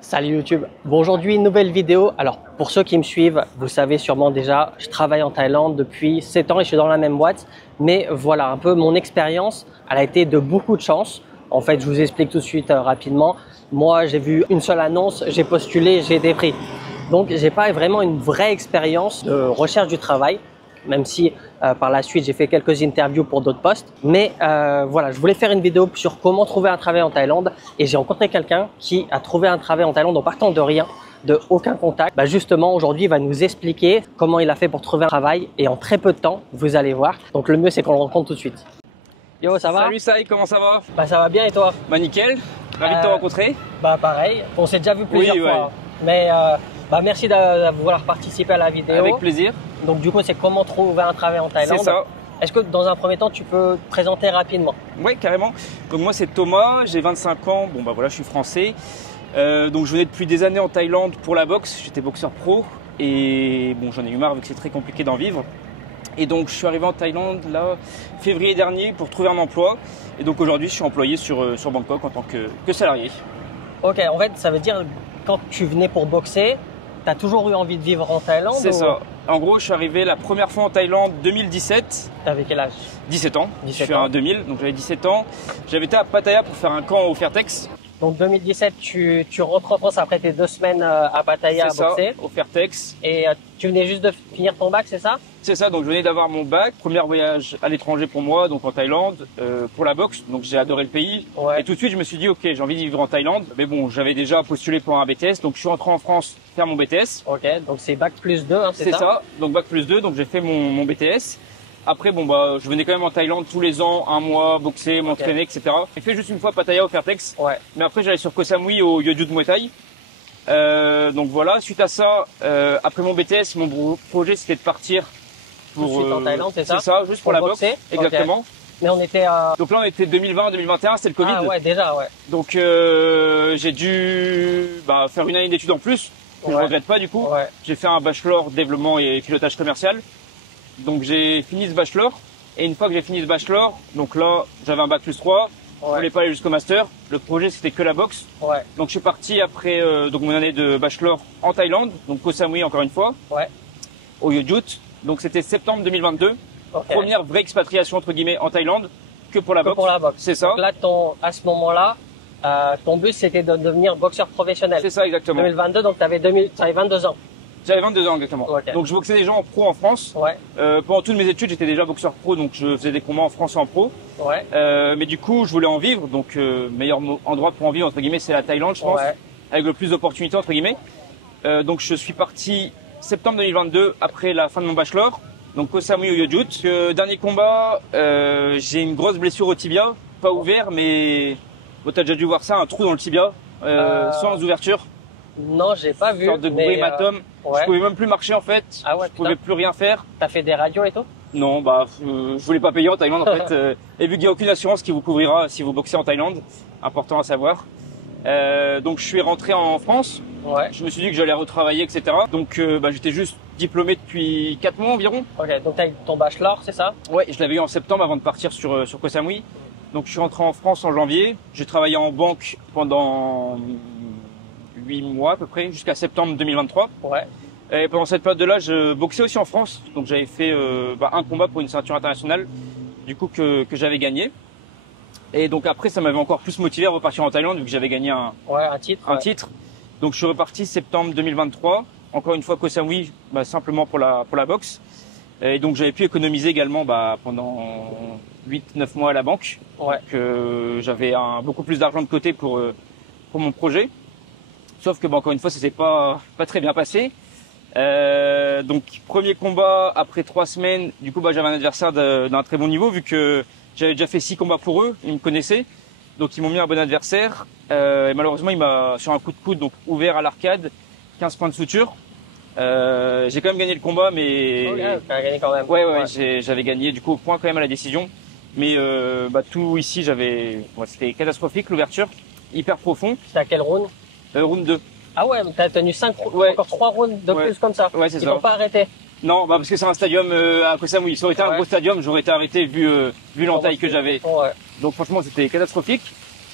Salut YouTube. Bon, aujourd'hui une nouvelle vidéo. Alors pour ceux qui me suivent, vous savez sûrement déjà, je travaille en Thaïlande depuis 7 ans et je suis dans la même boîte. Mais voilà, un peu mon expérience, elle a été de beaucoup de chance. En fait, je vous explique tout de suite rapidement. Moi, j'ai vu une seule annonce, j'ai postulé, j'ai été pris. Donc, j'ai pas vraiment une vraie expérience de recherche du travail, même si par la suite j'ai fait quelques interviews pour d'autres postes. Mais voilà, je voulais faire une vidéo sur comment trouver un travail en Thaïlande et j'ai rencontré quelqu'un qui a trouvé un travail en Thaïlande en partant de rien, de aucun contact. Bah justement, aujourd'hui, il va nous expliquer comment il a fait pour trouver un travail et en très peu de temps, vous allez voir. Donc le mieux, c'est qu'on le rencontre tout de suite. Yo, ça va? Salut Sai, comment ça va? Bah ça va bien et toi? Bah nickel, ravi de te rencontrer. Bah pareil, on s'est déjà vu plusieurs fois. Mais bah merci de vouloir participer à la vidéo. Avec plaisir. Donc du coup, c'est comment trouver un travail en Thaïlande. C'est ça. Est-ce que dans un premier temps, tu peux te présenter rapidement? Oui, carrément. Donc moi c'est Thomas, j'ai 25 ans, bon bah voilà, je suis français. Donc je venais depuis des années en Thaïlande pour la boxe, j'étais boxeur pro et bon j'en ai eu marre vu que c'est très compliqué d'en vivre. Et donc je suis arrivé en Thaïlande là février dernier pour trouver un emploi. Et donc aujourd'hui je suis employé sur Bangkok en tant que salarié. Ok, en fait ça veut dire quand tu venais pour boxer, tu as toujours eu envie de vivre en Thaïlande? C'est ça. En gros je suis arrivé la première fois en Thaïlande 2017. T'avais quel âge? 17 ans. 17 je suis ans. en 2000, donc j'avais 17 ans. J'avais été à Pattaya pour faire un camp au Fairtex. Donc 2017, tu rentres en France après tes 2 semaines à Pattaya à boxer. Au Fairtex. Et tu venais juste de finir ton bac, c'est ça? C'est ça, donc je venais d'avoir mon bac. Premier voyage à l'étranger pour moi, donc en Thaïlande, pour la boxe. Donc j'ai adoré le pays. Ouais. Et tout de suite, je me suis dit, ok, j'ai envie de vivre en Thaïlande. Mais bon, j'avais déjà postulé pour un BTS, donc je suis rentré en France faire mon BTS. Ok, donc c'est bac plus 2, hein, c'est ça? Donc bac plus 2, donc j'ai fait mon BTS. Après, bon, bah, je venais quand même en Thaïlande tous les ans, un mois, boxer, m'entraîner, etc. J'ai fait juste une fois Pattaya au Fairtex. Ouais. Mais après, j'allais sur Koh Samui au Yeojut Muay Thai. Donc voilà, suite à ça, après mon BTS, mon projet c'était de partir pour Tout de suite en Thaïlande, c'est ça? C'est ça, juste pour la boxe. Exactement. Okay. Mais on était à... Donc là, on était 2020-2021, c'était le Covid. Ah ouais, déjà, ouais. Donc j'ai dû faire une année d'études en plus. Que je regrette pas du coup. Ouais. J'ai fait un bachelor développement et pilotage commercial. Donc j'ai fini ce bachelor. Et une fois que j'ai fini ce bachelor, donc là, j'avais un bac plus 3. Je voulais pas aller jusqu'au master. Le projet, c'était que la boxe. Ouais. Donc je suis parti après donc mon année de bachelor en Thaïlande, donc Koh Samui encore une fois, au Yeojut. Donc c'était septembre 2022. Okay. Première vraie expatriation entre guillemets en Thaïlande que pour la boxe. Pour la boxe. C'est ça. Donc là, à ce moment-là, ton but c'était de devenir boxeur professionnel. C'est ça exactement. 2022, donc t'avais 22 ans. J'avais 22 ans exactement. Okay. Donc je boxais déjà en pro en France. Ouais. Pendant toutes mes études, j'étais déjà boxeur pro, donc je faisais des combats en France en pro. Ouais. Mais du coup, je voulais en vivre, donc meilleur endroit pour en vivre entre guillemets, c'est la Thaïlande, je pense, avec le plus d'opportunités entre guillemets. Donc je suis parti septembre 2022 après la fin de mon bachelor, donc Koh Samui au Yeojut. Dernier combat, j'ai une grosse blessure au tibia, pas ouvert, mais bon, t'as déjà dû voir ça, un trou dans le tibia, sans ouverture. Non, j'ai pas vu. Une sorte de gros hématome. Je pouvais même plus marcher en fait. Ah ouais, je pouvais plus rien faire. T'as fait des radios et tout? Non, je voulais pas payer en Thaïlande en fait. Et vu qu'il n'y a aucune assurance qui vous couvrira si vous boxez en Thaïlande, important à savoir. Donc je suis rentré en France. Ouais. Je me suis dit que j'allais retravailler, etc. Donc j'étais juste diplômé depuis 4 mois environ. Ok, donc t'as eu ton bachelor, c'est ça? Ouais, je l'avais eu en septembre avant de partir sur Koh Samui. Donc je suis rentré en France en janvier. J'ai travaillé en banque pendant 8 mois à peu près, jusqu'à septembre 2023. Ouais. Et pendant cette période-là, je boxais aussi en France. Donc j'avais fait un combat pour une ceinture internationale, du coup que j'avais gagné. Et donc après, ça m'avait encore plus motivé à repartir en Thaïlande vu que j'avais gagné un titre. Donc je suis reparti septembre 2023. Encore une fois Koh Samui, simplement pour la boxe. Et donc j'avais pu économiser également pendant 8-9 mois à la banque. Ouais. Donc j'avais beaucoup plus d'argent de côté pour mon projet. Sauf que encore une fois, ça s'est pas très bien passé. Donc premier combat après 3 semaines, du coup j'avais un adversaire d'un très bon niveau vu que j'avais déjà fait 6 combats pour eux, ils me connaissaient. Donc ils m'ont mis un bon adversaire. Et malheureusement, il m'a sur un coup de coude donc ouvert à l'arcade, 15 points de suture. J'ai quand même gagné le combat, mais t'as gagné quand même. Ouais. J'avais gagné du coup au point quand même à la décision. Mais tout ici, c'était catastrophique l'ouverture, hyper profond. C'était à quel round? Round 2. Ah ouais, t'as tenu 5 encore 3 rounds de plus comme ça. Ouais, c'est ça. Ils t'ont pas arrêté? Non, parce que c'est un stadium à Koh Samui. Ça aurait été un gros stadium, j'aurais été arrêté vu l'entaille que j'avais. Ouais. Donc franchement, c'était catastrophique.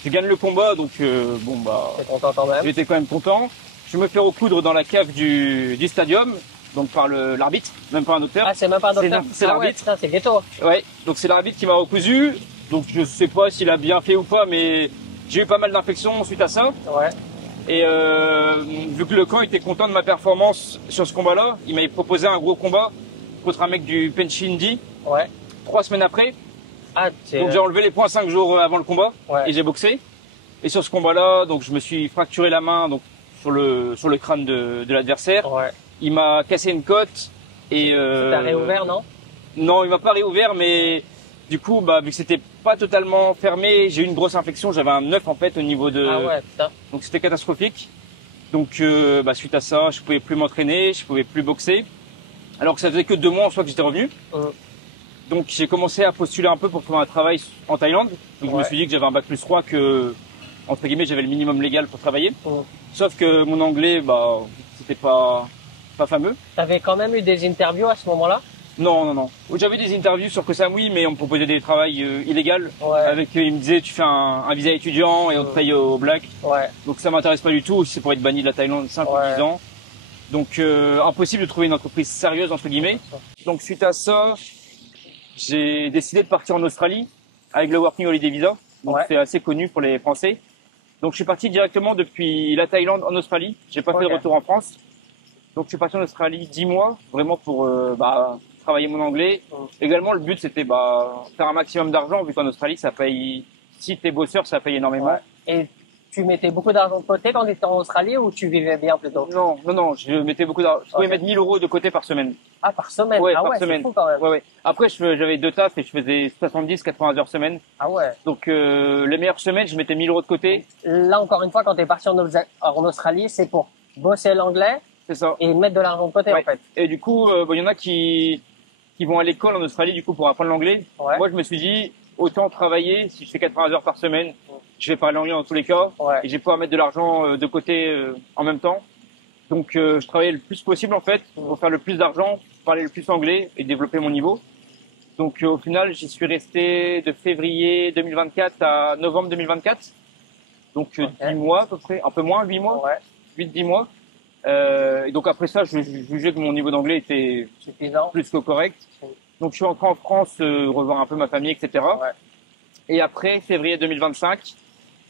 Je gagne le combat, donc bon bah, T'es content quand même. j'étais quand même content. Je me fais recoudre dans la cave du stadium, donc par l'arbitre, même pas un docteur. Ah, c'est même pas un docteur. C'est Ah ouais, l'arbitre. putain, c'est ghetto. Ouais, donc c'est l'arbitre qui m'a recousu. Donc je sais pas s'il a bien fait ou pas, mais j'ai eu pas mal d'infections suite à ça. Ouais. Et vu que le camp était content de ma performance sur ce combat-là, il m'avait proposé un gros combat contre un mec du Penchindi Ouais. 3 semaines après. Ah, c'est... Donc j'ai enlevé les poings 5 jours avant le combat Ouais. et j'ai boxé. Et sur ce combat-là, donc je me suis fracturé la main donc sur le crâne de l'adversaire. Ouais. Il m'a cassé une côte et T'as réouvert, non? non, il m'a pas réouvert, mais du coup, bah vu que c'était pas totalement fermé, j'ai eu une grosse infection. J'avais un œuf en fait au niveau de. Ah ouais, putain. Donc c'était catastrophique. Donc bah, suite à ça, je pouvais plus m'entraîner, je pouvais plus boxer. Alors que ça faisait que 2 mois en soi que j'étais revenu. Donc j'ai commencé à postuler un peu pour trouver un travail en Thaïlande. Donc je me suis dit que j'avais un bac+3, que entre guillemets j'avais le minimum légal pour travailler. Sauf que mon anglais, bah c'était pas fameux. T'avais quand même eu des interviews à ce moment-là? Non, non, non. J'avais des interviews sur Koh Samui, mais on me proposait des travails illégaux. Ouais. Avec, ils me disaient, tu fais un visa étudiant et on te paye au black. Ouais. Donc ça m'intéresse pas du tout. C'est pour être banni de la Thaïlande 5 ou 10 ans. Donc impossible de trouver une entreprise sérieuse entre guillemets. Donc suite à ça, j'ai décidé de partir en Australie avec le Working Holiday Visa. Donc c'est assez connu pour les Français. Donc je suis parti directement depuis la Thaïlande en Australie. J'ai pas fait de retour en France. Donc je suis parti en Australie 10 mois, vraiment pour travailler mon anglais. Également le but c'était faire un maximum d'argent, vu qu'en Australie ça paye, si t'es bosseur ça paye énormément. Ouais. Et tu mettais beaucoup d'argent de côté quand tu étais en Australie ou tu vivais bien plutôt? Non, non, non, je mettais beaucoup d'argent. Je pouvais mettre 1000 € de côté par semaine. Ah, par semaine? Ouais, ah par ouais, semaine. c'est fou quand même. Ouais, ouais. Après j'avais 2 tafs et je faisais 70-80 heures semaine. Ah ouais. Donc les meilleures semaines je mettais 1000 € de côté. Là encore une fois, quand tu es parti en Australie, c'est pour bosser l'anglais. C'est ça. Et mettre de l'argent de côté en fait. Et du coup, il y en a qui vont à l'école en Australie du coup pour apprendre l'anglais. Ouais. Moi je me suis dit autant travailler, si je fais 80 heures par semaine, je vais parler anglais dans tous les cas et je vais pouvoir mettre de l'argent de côté en même temps. Donc je travaillais le plus possible en fait pour faire le plus d'argent, parler le plus anglais et développer mon niveau. Donc au final, j'y suis resté de février 2024 à novembre 2024. Donc 10 mois à peu près, un peu moins, 8 mois, 8-10 mois. Et donc après ça, je jugeais que mon niveau d'anglais était suffisant, plus que correct. Donc je suis rentré en France, revoir un peu ma famille, etc. Et après, février 2025,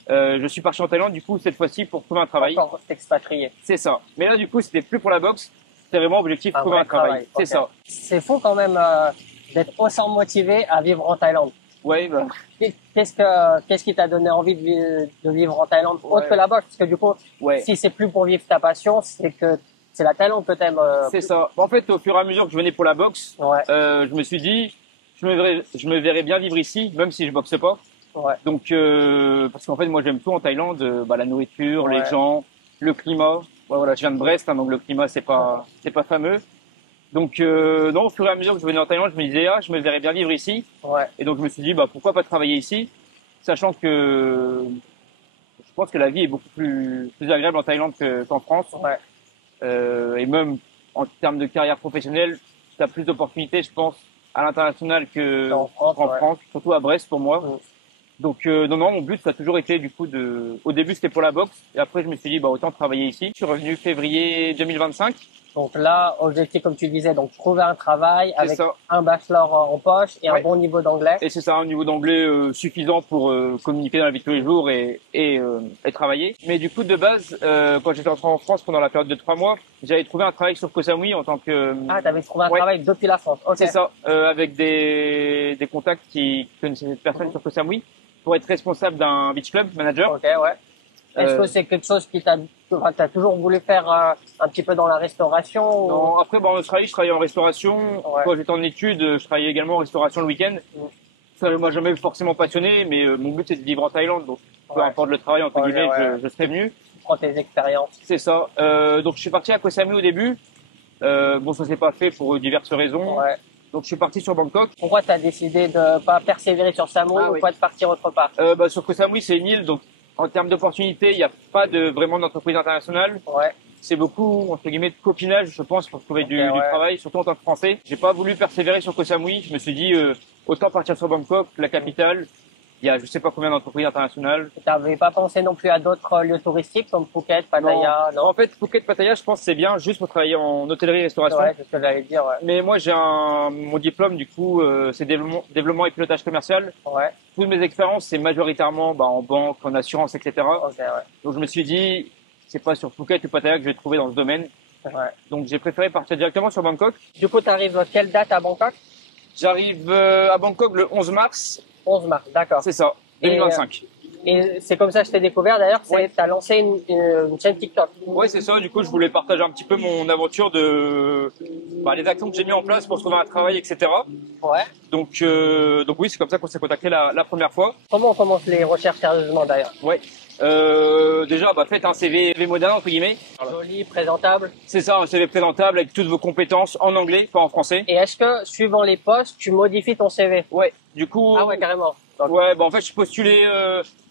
je suis parti en Thaïlande, du coup, cette fois-ci pour trouver un travail. Encore t'expatrier. C'est ça. Mais là, du coup, c'était plus pour la boxe. C'était vraiment objectif, trouver un travail. C'est ça. C'est fou quand même d'être autant motivé à vivre en Thaïlande. Ouais, bah. Qu'est-ce qui t'a donné envie de vivre en Thaïlande autre que la boxe? Parce que du coup, si c'est plus pour vivre ta passion, c'est que c'est la Thaïlande que t'aimes. C'est ça. En fait, au fur et à mesure que je venais pour la boxe, je me suis dit, je me verrais bien vivre ici, même si je boxe pas. Donc, parce qu'en fait, moi, j'aime tout en Thaïlande, la nourriture, les gens, le climat. Voilà, je viens de Brest, hein, donc le climat, c'est pas fameux. Donc, non, au fur et à mesure que je venais en Thaïlande, je me disais, je me verrais bien vivre ici. Et donc, je me suis dit, pourquoi pas travailler ici, sachant que je pense que la vie est beaucoup plus agréable en Thaïlande qu'en France. Et même en termes de carrière professionnelle, tu as plus d'opportunités, je pense, à l'international qu'en France, surtout à Brest pour moi. Donc, non, mon but, ça a toujours été, du coup, au début, c'était pour la boxe. Et après, je me suis dit, autant travailler ici. Je suis revenu février 2025. Donc là, objectif, comme tu disais, donc trouver un travail avec un bachelor en poche et un bon niveau d'anglais. Et c'est ça, un niveau d'anglais suffisant pour communiquer dans la vie de tous les jours et travailler. Mais du coup, de base, quand j'étais rentré en France pendant la période de 3 mois, j'avais trouvé un travail sur Koh Samui en tant que... Ah, t'avais trouvé un travail depuis la France. C'est ça, avec des contacts qui connaissaient cette personne sur Koh Samui pour être responsable d'un beach club, manager. Est-ce que c'est quelque chose qui t'as toujours voulu faire un petit peu dans la restauration? Non, après, en Australie, je travaillais en restauration. Quand j'étais en études, je travaillais également en restauration le week-end. Ça m'a jamais forcément passionné, mais mon but c'est de vivre en Thaïlande, donc peu importe le travail, entre guillemets, je serais venu. Tu prends tes expériences. C'est ça. Donc je suis parti à Koh Samui au début. Ça s'est pas fait pour diverses raisons. Donc je suis parti sur Bangkok. Pourquoi tu as décidé de pas persévérer sur Samui ou pas de partir autre part? Sur Koh Samui, c'est une île, donc en termes d'opportunités, il n'y a pas vraiment d'entreprise internationale. C'est beaucoup, entre guillemets, de copinage, je pense, pour trouver du travail, surtout en tant que Français. J'ai pas voulu persévérer sur Koh Samui. Je me suis dit, autant partir sur Bangkok, la capitale. Il y a je sais pas combien d'entreprises internationales. Tu n'avais pas pensé non plus à d'autres lieux touristiques comme Phuket, Pattaya? Non, en fait, Phuket, Pattaya, je pense que c'est bien juste pour travailler en hôtellerie-restauration. Ouais, c'est ce que j'allais dire, ouais. Mais moi, j'ai mon diplôme, du coup, c'est développement et pilotage commercial. Ouais, Toutes mes expériences, c'est majoritairement en banque, en assurance, etc. ok, ouais. Donc, je me suis dit, c'est pas sur Phuket ou Pattaya que je vais trouver dans ce domaine. Ouais. Donc, j'ai préféré partir directement sur Bangkok. Du coup, tu arrives quelle date à Bangkok? J'arrive à Bangkok le 11 mars. 11 mars, d'accord. C'est ça, 2025. Et c'est comme ça que je t'ai découvert d'ailleurs, Ouais. tu as lancé une chaîne TikTok. Ouais, c'est ça. Du coup, je voulais partager un petit peu mon aventure les actions que j'ai mis en place pour trouver un travail, etc. Ouais. Donc oui, c'est comme ça qu'on s'est contacté la première fois. Comment on commence les recherches sérieusement d'ailleurs? Ouais. Déjà, faites un CV moderne entre guillemets. Joli, présentable. C'est ça, un CV présentable avec toutes vos compétences en anglais, pas en français. Et est-ce que, suivant les postes, tu modifies ton CV? Ouais. Du coup. Ah ouais, carrément. Donc, ouais, en fait, je postulais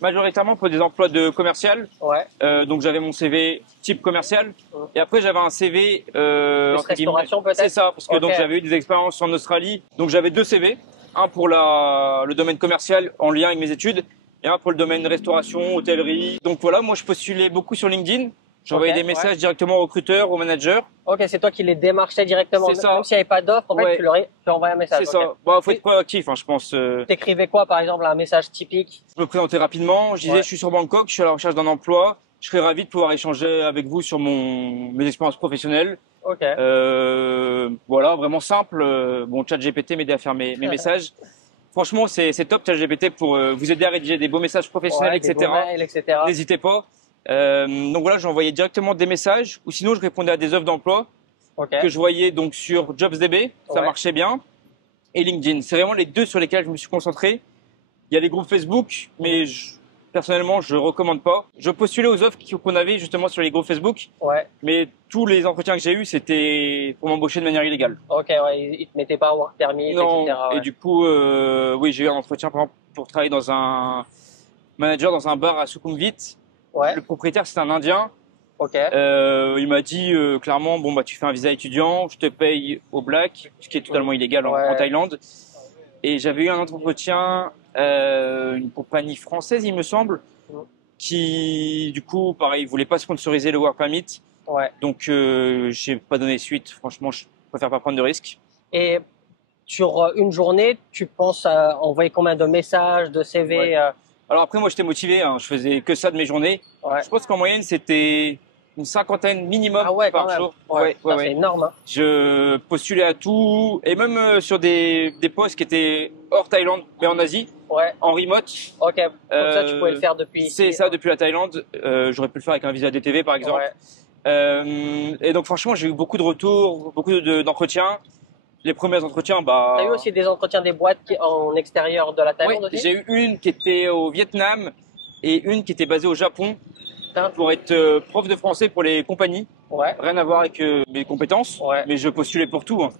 majoritairement pour des emplois de commercial. ouais. Donc j'avais mon CV type commercial. Et après, j'avais un CV entre restauration guillemets. peut-être. C'est ça, parce que Ok. donc j'avais eu des expériences en Australie. Donc j'avais 2 CV, un pour le domaine commercial en lien avec mes études, et un pour le domaine restauration, hôtellerie. Donc voilà, moi je postulais beaucoup sur LinkedIn. J'envoyais Ok, des messages directement aux recruteurs, aux managers. Ok, c'est toi qui les démarchais directement. C'est ça. Même s'il n'y avait pas d'offre, en fait, Ouais. tu envoyais un message. C'est ça. Faut être proactif, hein, je pense. T'écrivais quoi, par exemple, un message typique? Je me présentais rapidement. Je disais, Ouais. je suis sur Bangkok, je suis à la recherche d'un emploi. Je serais ravi de pouvoir échanger avec vous sur mes expériences professionnelles. Ok. Voilà, vraiment simple. Bon, ChatGPT m'aidait à faire mes messages. Franchement, c'est top ChatGPT pour vous aider à rédiger des beaux messages professionnels, Ouais, des etc. beaux mails, etc. N'hésitez pas. Donc voilà, j'envoyais directement des messages, ou sinon je répondais à des offres d'emploi Ok. que je voyais donc sur JobsDB, ça Ouais. marchait bien, et LinkedIn. C'est vraiment les deux sur lesquels je me suis concentré. Il y a les groupes Facebook, mais personnellement, je recommande pas. Je postulais aux offres qu'on avait justement sur les groupes Facebook, Ouais. mais tous les entretiens que j'ai eus, c'était pour m'embaucher de manière illégale. Ok, ouais. Ils te mettaient pas en work permit, Non, etc. Ouais. et du coup, oui, j'ai eu un entretien par exemple, pour travailler dans un manager dans un bar à Sukhumvit. Ouais. Le propriétaire, c'est un Indien. Ok. Il m'a dit clairement, bon tu fais un visa étudiant, je te paye au black, ce qui est totalement illégal Ouais. en Thaïlande. Et j'avais eu un autre entretien, une compagnie française, il me semble, qui du coup, pareil, voulait pas sponsoriser le work permit. Ouais. Donc j'ai pas donné suite. Franchement, je préfère pas prendre de risques. Et sur une journée, tu penses à envoyer combien de messages, de CV? Ouais. Alors après, moi, j'étais motivé. Hein, je faisais que ça de mes journées. Ouais. Je pense qu'en moyenne, c'était une cinquantaine minimum Ah ouais, quand par même. jour. Ouais. Ouais. C'est énorme, hein. Je postulais à tout, et même sur des postes qui étaient hors Thaïlande, mais en Asie, Ouais. en remote. Ok. Comme ça, tu pouvais le faire depuis ici. C'est ça, depuis la Thaïlande. J'aurais pu le faire avec un visa DTV, par exemple. Ouais. Et donc, franchement, j'ai eu beaucoup de retours, beaucoup d'entretiens. Les premiers entretiens, T'as eu aussi des entretiens des boîtes en extérieur de la ouais, Thaïlande aussi? j'ai eu une qui était au Vietnam et une qui était basée au Japon Putain. pour être prof de français pour les compagnies. Ouais. Rien à voir avec mes compétences, Ouais. mais je postulais pour tout. Hein.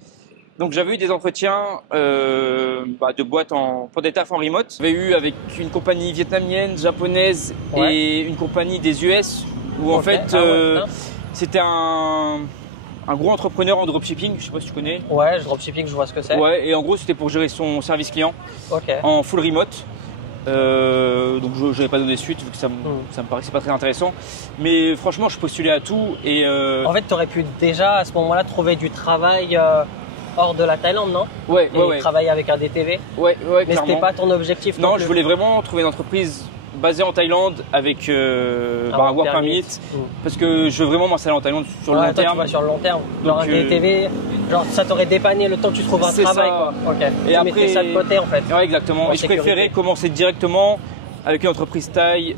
Donc j'avais eu des entretiens de boîtes pour des tafs en remote. J'avais eu avec une compagnie vietnamienne, japonaise Ouais. et une compagnie des US où en Ok. fait Ah ouais, putain. c'était un gros entrepreneur en dropshipping, je sais pas si tu connais. Ouais, je dropshipping, je vois ce que c'est. Ouais, et en gros c'était pour gérer son service client Ok. en full remote. Donc je n'avais pas donné suite vu que ça me paraissait pas très intéressant. Mais franchement, je postulais à tout et En fait, tu aurais pu déjà à ce moment-là trouver du travail hors de la Thaïlande, non? ouais, Et travailler avec un DTV. mais Mais clairement. c'était pas ton objectif Non, non je plus. voulais vraiment trouver une entreprise basée en Thaïlande avec un work permit parce que je veux vraiment m'installer en Thaïlande sur le Ouais, long toi, terme. tu vas sur le long terme. Genre un Donc, DTV, genre ça t'aurait dépanné le temps que tu trouves un C'est travail, ça. quoi. Ok. Et Tu après- mettais ça de côté, en fait. Ouais, exactement. En Et je sécurité. préférais commencer directement avec une entreprise thaï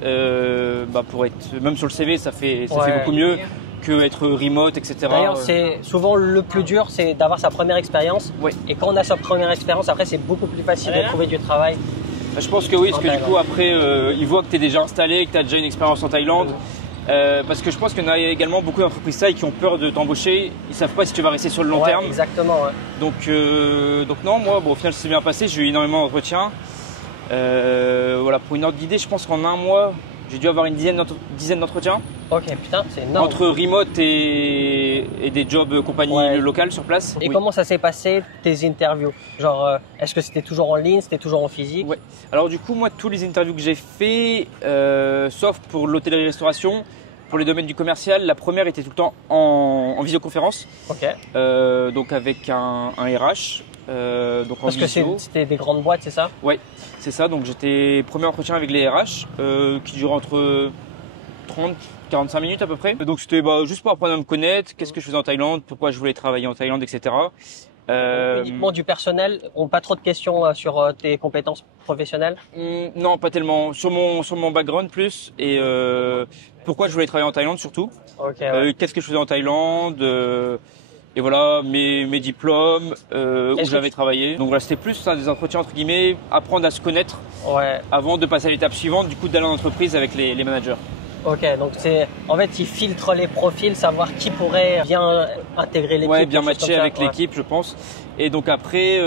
pour être même sur le CV, ça fait Ouais. beaucoup mieux que être remote, etc. D'ailleurs, c'est souvent le plus dur, c'est d'avoir sa première expérience. Ouais. Et quand on a sa première expérience, après, c'est beaucoup plus facile de trouver du travail. Je pense que oui, parce En que du Thaïlande. coup après ils voient que tu es déjà installé, que tu as déjà une expérience en Thaïlande. Parce que je pense qu'il y en a également beaucoup d'entreprises thaï qui ont peur de t'embaucher. Ils savent pas si tu vas rester sur le long Ouais, terme. exactement, ouais. Donc non, moi au final ça s'est bien passé, j'ai eu énormément d'entretiens. Voilà, pour une ordre d'idée, je pense qu'en un mois, j'ai dû avoir une dizaine d'entretiens. Ok, putain, c'est énorme. Entre remote et des jobs compagnie locale sur place. Et oui. comment ça s'est passé tes interviews? Genre, est-ce que c'était toujours en ligne, c'était toujours en physique? Ouais. Alors du coup, moi, tous les interviews que j'ai fait, sauf pour l'hôtellerie-restauration, pour les domaines du commercial, la première était tout le temps en visioconférence. Ok. Donc avec un RH. Donc en Parce que visio. c'était des grandes boîtes, c'est ça? Ouais, c'est ça. Donc j'étais premier entretien avec les RH qui durait entre 30-45 minutes à peu près. Donc c'était juste pour apprendre à me connaître, qu'est-ce que je faisais en Thaïlande, pourquoi je voulais travailler en Thaïlande, etc. Uniquement du personnel, on pas trop de questions sur tes compétences professionnelles? Non, pas tellement. Sur mon background plus et pourquoi je voulais travailler en Thaïlande surtout. Ok. Ouais. Qu'est-ce que je faisais en Thaïlande et voilà mes diplômes où j'avais travaillé. Donc voilà, c'était plus des entretiens entre guillemets, apprendre à se connaître avant de passer à l'étape suivante, du coup d'aller en entreprise avec les managers. Ok, donc en fait ils filtrent les profils, savoir qui pourrait bien intégrer l'équipe. Ouais, bien matcher avec l'équipe, je pense. Et donc après,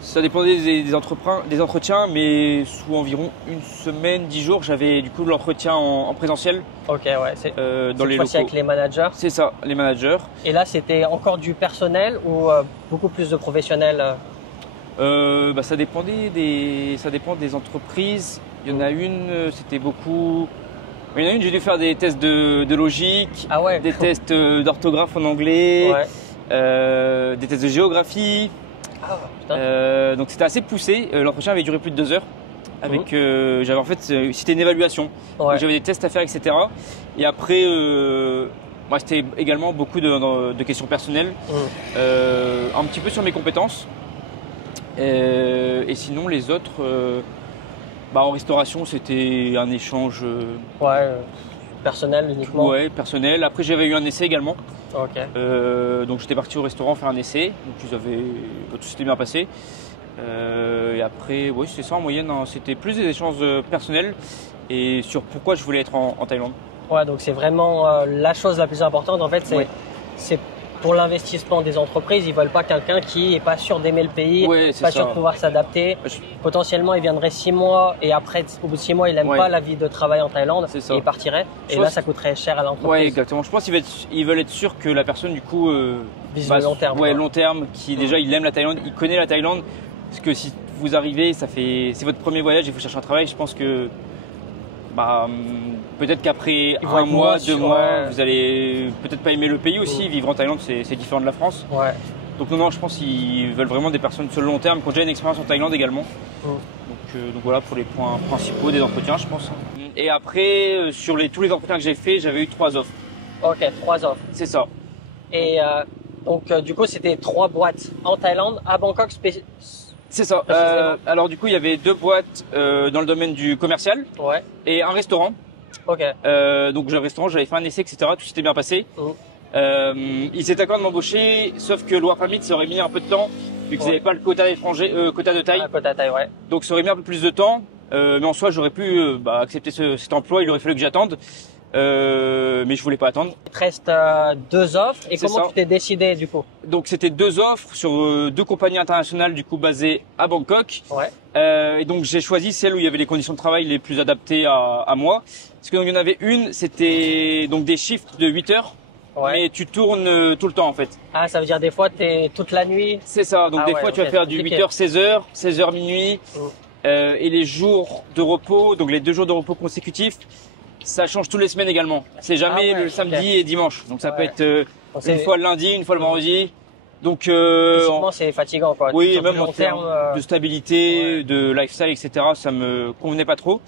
ça dépendait des entretiens, mais sous environ une semaine, 10 jours, j'avais du coup l'entretien en présentiel. Ok, ouais, c'est dans les locaux. avec les managers. C'est ça, les managers. Et là, c'était encore du personnel ou beaucoup plus de professionnels? Ça dépend des entreprises. Il y en a une, c'était beaucoup. Il y en a une, j'ai dû faire des tests de logique, des tests d'orthographe en anglais, des tests de géographie. Ah, putain. Donc c'était assez poussé. L'entretien avait duré plus de 2 heures. Avec, c'était une évaluation. J'avais des tests à faire, etc. Et après, c'était également beaucoup de questions personnelles, un petit peu sur mes compétences. Et sinon, les autres. En restauration, c'était un échange. Personnel uniquement. Ouais, personnel. Après, j'avais eu un essai également. Ok. Donc, j'étais parti au restaurant faire un essai. Donc, tout s'était bien passé. Et après, oui, c'est ça en moyenne. Hein, c'était plus des échanges personnels et sur pourquoi je voulais être en Thaïlande. Ouais, donc c'est vraiment la chose la plus importante. En fait, c'est pour l'investissement des entreprises, ils veulent pas quelqu'un qui est pas sûr d'aimer le pays, pas sûr de pouvoir s'adapter. Potentiellement, il viendrait 6 mois et après, au bout de 6 mois, il n'aime pas la vie de travail en Thaïlande et il partirait. Et là, ça coûterait cher à l'entreprise. Ouais, exactement. Je pense qu'ils veulent être sûrs que la personne, du coup, vise le long terme. Ouais, long terme, qui déjà, il aime la Thaïlande, il connaît la Thaïlande. Parce que si vous arrivez, c'est votre premier voyage et vous cherchez un travail, je pense que peut-être qu'après 1 mois, 2 mois, vous allez peut-être pas aimer le pays aussi. Vivre en Thaïlande, c'est différent de la France. Ouais. Donc non, je pense qu'ils veulent vraiment des personnes sur le long terme qui ont déjà une expérience en Thaïlande également. Donc voilà pour les points principaux des entretiens, je pense. Et après, sur tous les entretiens que j'ai fait, j'avais eu 3 offres. Ok, 3 offres. C'est ça. Et donc du coup, c'était 3 boîtes en Thaïlande, à Bangkok C'est ça. Alors du coup, il y avait 2 boîtes dans le domaine du commercial et un restaurant. Ok. Donc le restaurant, j'avais fait un essai, etc. Tout s'était bien passé. Ils étaient d'accord de m'embaucher, sauf que le work permit, ça aurait mis un peu de temps, vu qu'ils n'avaient pas le quota d'étrangers, quota de taille. Quota de taille, ouais. Donc ça aurait mis un peu plus de temps. Mais en soi, j'aurais pu accepter cet emploi. Il aurait fallu que j'attende. Mais je voulais pas attendre. Il te reste 2 offres. Et comment tu t'es décidé du coup? Donc c'était 2 offres sur 2 compagnies internationales du coup basées à Bangkok. Et donc j'ai choisi celle où il y avait les conditions de travail les plus adaptées à moi. Parce que donc il y en avait une, c'était donc des shifts de 8 heures. Mais tu tournes tout le temps en fait. Ah, ça veut dire des fois t'es toute la nuit? C'est ça. Donc des fois tu vas faire du 8h, 16h, 16h minuit. Et les jours de repos, donc les 2 jours de repos consécutifs, ça change toutes les semaines également. C'est jamais le samedi et dimanche. Donc ça peut être une fois le lundi, une fois le vendredi. Donc physiquement c'est fatigant quoi. Oui, même en termes de stabilité, de lifestyle, etc. Ça me convenait pas trop.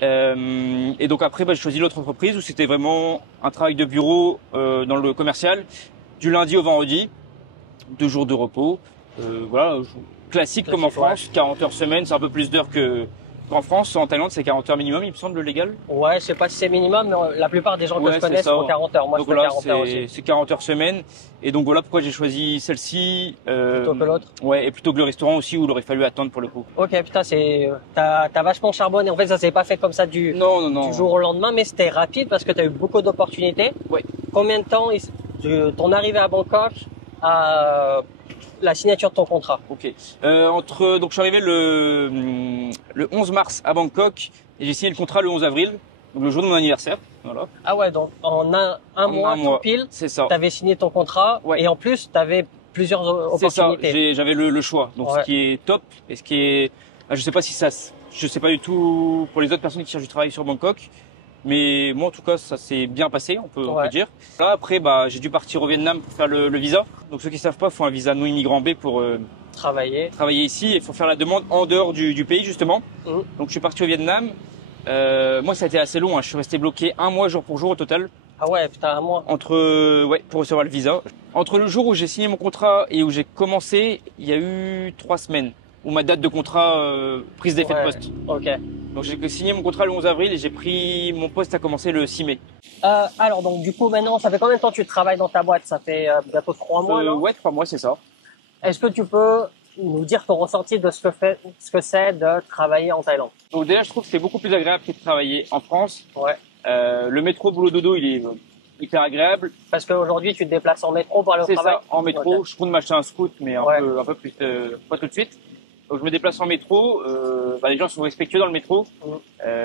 Et donc après, j'ai choisi l'autre entreprise où c'était vraiment un travail de bureau dans le commercial, du lundi au vendredi, 2 jours de repos. Voilà, classique comme en France, 40 heures semaine, c'est un peu plus d'heures qu'en France. En Thaïlande, c'est 40 heures minimum, il me semble, le légal. Ouais, je sais pas si c'est minimum, mais la plupart des gens que je connais font 40 heures. Moi, donc je fais 40 heures aussi. C'est 40 heures semaine. Et donc voilà pourquoi j'ai choisi celle-ci. Plutôt que l'autre. Ouais, et plutôt que le restaurant aussi où il aurait fallu attendre pour le coup. Ok, putain, t'as vachement charbonné. En fait, ça s'est pas fait comme ça du jour au lendemain, mais c'était rapide parce que t'as eu beaucoup d'opportunités. Ouais. Combien de temps ton arrivée à Bangkok à la signature de ton contrat? Ok. Donc je suis arrivé le 11 mars à Bangkok et j'ai signé le contrat le 11 avril. Donc le jour de mon anniversaire, voilà. Ah ouais, donc en un mois, un tout mois, pile, c'est ça. tu avais signé ton contrat Ouais. et en plus, tu avais plusieurs C'est ça, opportunités. j'avais le choix. Donc Ouais. ce qui est top et ce qui est, je sais pas si ça, je sais pas du tout pour les autres personnes qui cherchent du travail sur Bangkok, mais moi en tout cas ça s'est bien passé, on peut dire. Là après bah j'ai dû partir au Vietnam pour faire le visa. Donc ceux qui savent pas, faut un visa non immigrant B pour Travailler. travailler ici. Il faut faire la demande en dehors du pays justement. Donc je suis parti au Vietnam. Moi ça a été assez long, hein. Je suis resté bloqué un mois jour pour jour au total. Ah ouais, putain, un mois. Pour recevoir le visa. Entre le jour où j'ai signé mon contrat et où j'ai commencé, il y a eu 3 semaines où ma date de contrat prise d'effet de poste. Ok. Donc j'ai signé mon contrat le 11 avril et j'ai pris mon poste à commencer le 6 mai. Alors donc du coup maintenant, ça fait combien de temps que tu travailles dans ta boîte? Ça fait bientôt 3 mois, non? Ouais, 3 mois, c'est ça. Est-ce que tu peux nous dire ton ressenti de ce que c'est de travailler en Thaïlande? Donc déjà, je trouve que c'est beaucoup plus agréable que de travailler en France. Ouais. Le métro boulot dodo, il est hyper agréable. Parce qu'aujourd'hui, tu te déplaces en métro pour aller au travail? C'est ça, en métro. Ok. Je compte m'acheter un scoot, mais un peu plus, pas tout de suite. Donc je me déplace en métro. Les gens sont respectueux dans le métro.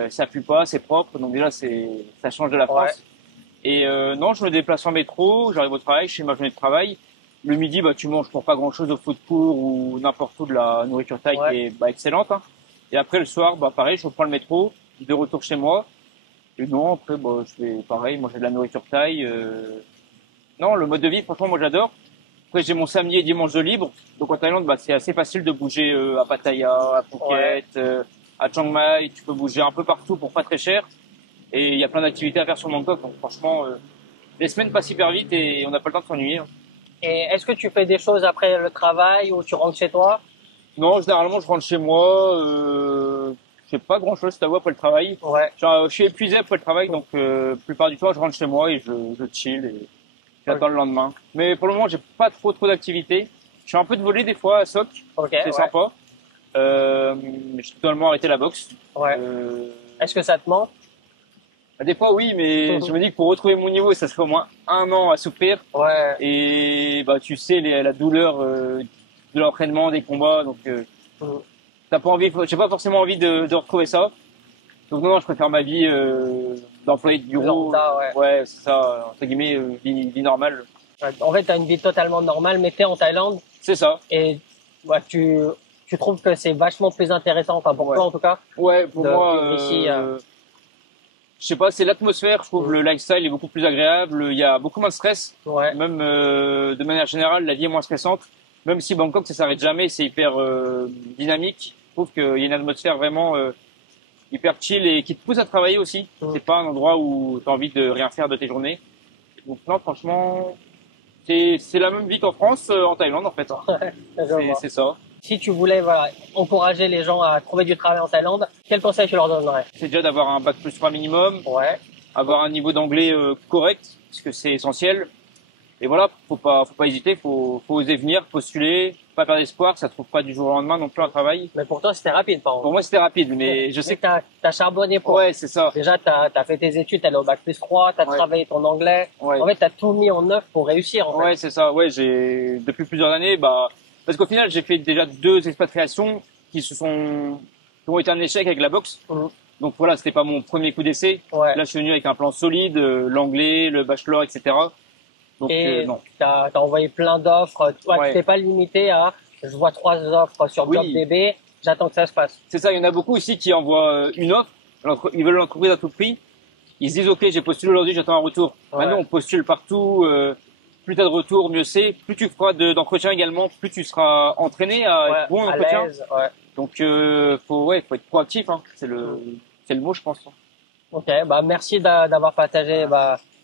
Ça pue pas, c'est propre. Donc déjà, ça change de la France. Et non, je me déplace en métro. J'arrive au travail, je fais ma journée de travail. Le midi, tu manges pour pas grand chose au food court ou n'importe où de la nourriture thaï qui est excellente. Hein. Et après le soir, pareil, je reprends le métro, de retour chez moi. Et non, après, je fais pareil, manger de la nourriture thaï. Non, le mode de vie, franchement, moi j'adore. Après, j'ai mon samedi et dimanche de libre. Donc en Thaïlande, c'est assez facile de bouger à Pattaya, à Phuket, à Chiang Mai. Tu peux bouger un peu partout pour pas très cher. Et il y a plein d'activités à faire sur Bangkok. Donc franchement, les semaines passent hyper vite et on n'a pas le temps de s'ennuyer. Hein. Et est-ce que tu fais des choses après le travail ou tu rentres chez toi? Non, généralement, je rentre chez moi. Je fais pas grand-chose, t'avoue, après le travail. Ouais. Genre, je suis épuisé après le travail, donc plupart du temps, je rentre chez moi et je chill et j'attends le lendemain. Mais pour le moment, j'ai pas trop d'activités. Je fais un peu de volley des fois à Soc. C'est sympa. Mais j'ai totalement arrêté la boxe. Ouais. Est-ce que ça te manque? Des fois, oui, mais je me dis que pour retrouver mon niveau, ça serait au moins 1 an à souffrir. Ouais. Et tu sais la douleur de l'entraînement, des combats, donc t'as pas envie, j'ai pas forcément envie de retrouver ça. Donc non, je préfère ma vie d'employé de bureau. Ouais, c'est ça, entre guillemets, vie normale. En fait, t'as une vie totalement normale, mais t'es en Thaïlande. C'est ça. Et tu trouves que c'est vachement plus intéressant, enfin pour toi en tout cas. Ouais, pour moi. Ici, je sais pas, c'est l'atmosphère. Je trouve le lifestyle est beaucoup plus agréable. Il y a beaucoup moins de stress. Ouais. Même de manière générale, la vie est moins stressante. Même si Bangkok, ça s'arrête jamais, c'est hyper dynamique. Je trouve qu'il y a une atmosphère vraiment hyper chill et qui te pousse à travailler aussi. C'est pas un endroit où tu as envie de rien faire de tes journées. Donc non, franchement, c'est la même vie qu'en France, en Thaïlande en fait. Hein. C'est ça. Si tu voulais encourager les gens à trouver du travail en Thaïlande, quel conseil tu leur donnerais? C'est déjà d'avoir un bac plus 3 minimum, avoir un niveau d'anglais correct, parce que c'est essentiel. Et voilà, faut pas hésiter, faut oser venir, postuler, pas perdre espoir, ça trouve pas du jour au lendemain non plus un travail. Mais pour toi, c'était rapide, par contre. Pour moi, c'était rapide, mais je sais que t'as charbonné pour. Ouais, c'est ça. Déjà, t'as fait tes études, t'es allé au bac plus 3, t'as travaillé ton anglais. En fait, t'as tout mis en œuvre pour réussir, en fait. Ouais, c'est ça. Ouais, depuis plusieurs années, parce qu'au final, j'ai fait déjà 2 expatriations qui ont été un échec avec la boxe. Donc voilà, c'était pas mon premier coup d'essai. Là, je suis venu avec un plan solide, l'anglais, le bachelor, etc. Donc, non. T'as envoyé plein d'offres. Tu t'es pas limité à, je vois 3 offres sur JobDB, j'attends que ça se passe. C'est ça, il y en a beaucoup ici qui envoient une offre. Ils veulent l'entreprise à tout prix. Ils se disent, OK, j'ai postulé aujourd'hui, j'attends un retour. Maintenant, on postule partout. Plus t'as de retour, mieux c'est. Plus tu feras d'entretien également, plus tu seras entraîné à être bon en entretien. Donc, faut être proactif, hein. C'est le mot, je pense. Ok, merci d'avoir partagé,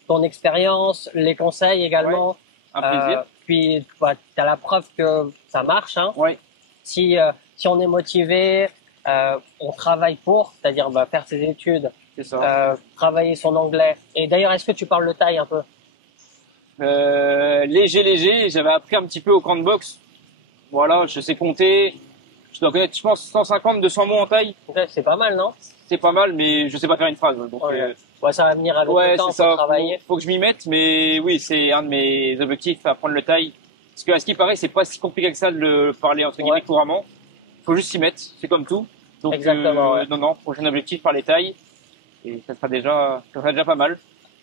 ton expérience, les conseils également. Un plaisir. Puis, t'as la preuve que ça marche, hein. Si on est motivé, on travaille pour, c'est-à-dire, faire ses études. C'est ça. Travailler son anglais. Et d'ailleurs, est-ce que tu parles le thaï un peu? Léger. J'avais appris un petit peu au camp de boxe. Voilà, je sais compter. Je dois connaître, je pense, 150, 200 mots en thaï. C'est pas mal, non? C'est pas mal, mais je sais pas faire une phrase. Donc, ça va venir avec le temps, faut travailler. Faut que je m'y mette, mais oui, c'est un de mes objectifs, apprendre le thaï. Parce que, à ce qui paraît, c'est pas si compliqué que ça de le parler, entre guillemets, couramment. Faut juste s'y mettre. C'est comme tout. Donc, exactement, non, prochain objectif, parler thaï. Et ça sera déjà pas mal.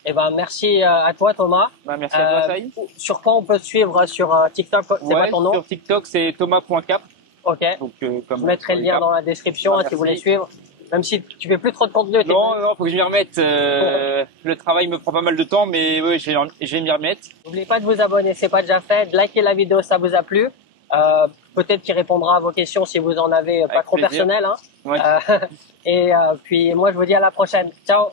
Eh ben, merci à toi, Thomas. Bah, merci à toi, Saïd. Sur quoi on peut te suivre sur TikTok? C'est quoi ton nom? Sur TikTok, c'est thomas.cap. Ok. Donc, Je mettrai le lien dans la description si vous voulez suivre. Même si tu fais plus trop de contenu. Non, faut que je m'y remette. Le travail me prend pas mal de temps, mais oui, je vais m'y remettre. N'oubliez pas de vous abonner, c'est pas déjà fait. De liker la vidéo, ça vous a plu. Peut-être qu'il répondra à vos questions si vous en avez pas trop personnelles. Hein. Ouais. Et puis moi, je vous dis à la prochaine. Ciao.